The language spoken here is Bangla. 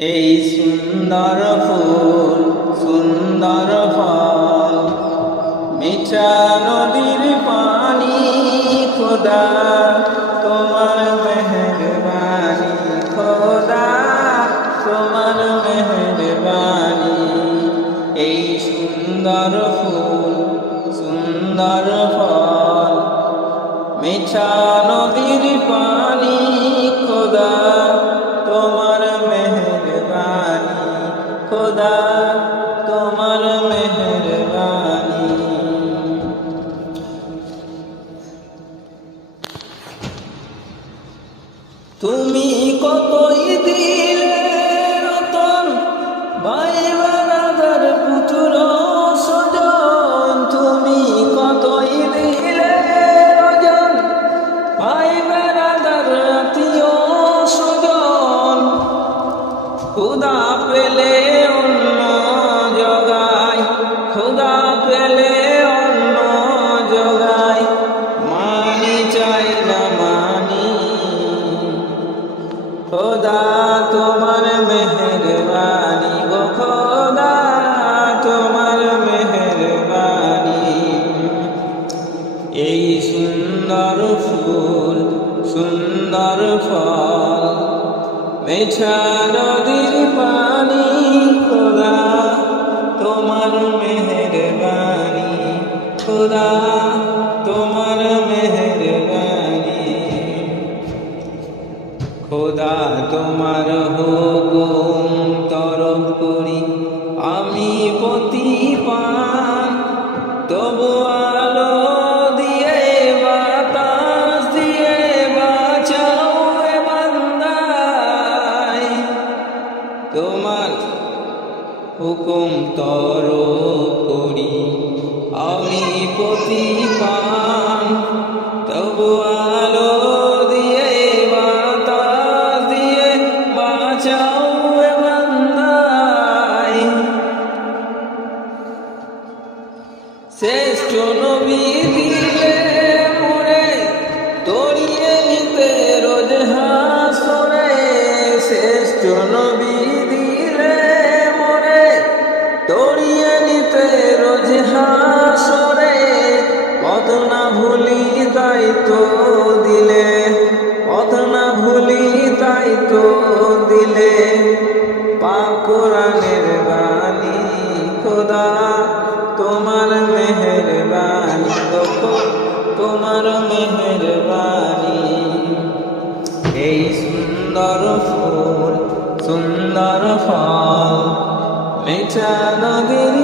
এই সুন্দর ফুল সুন্দর ফল মিঠা নদীর পানি খোদা তোমার মেহেরবানি খোদা তোমার মেহেরবানি এই সুন্দর ফুল সুন্দর ফল মিঠা নদীর পানি খোদা তোমার মেহেরবানি খোদা তোমার মেহেরবানি। তুমি কতই দিলে রতন ভাই বারাদার পুত্র স্বজন, তুমি কতই দিলে রজন ভাই বারাদার আত্মীয় স্বজন, খোদা পেলে অন্য জগায় খোদা পেলে অন্য জগায় মানি চাই না মানি খোদা তোমার মেহেরবানি গো খোদা তোমার মেহেরবানি। এই সুন্দর ফুল সুন্দর ফল মিঠা নদীর পানি খোদা তোমার মেহেরবানি খোদা তোমার মেহেরবানি। খোদা তোমার হুকুম তরফ করি আমি প্রতিপান, তবু আলো দিয়ে বাতাস দিয়ে বাঁচাও এ বান্দায়, তোমার হুকুম তরফ করি আমি প্রতিপান, তবু আলো দিয়ে বাতাস দিয়ে বাঁচাও এ বান্দায়। শ্রেষ্ঠ নবী দিলে মোরে তড়িয়ে নিতে রোজ হাসরে, শ্রেষ্ঠ নবী দিলে মোরে তড়িয়ে নিতে রোজ হাসরে, পথ না ভুলি তাই তো দিলে পথ না ভুলি তাই তো দিলে পাক কোরআনের বাণী খোদা তোমার মেহেরবানি গো তোমার মেহেরবানি। এই সুন্দর ফুল সুন্দর ফল মিঠা নদীর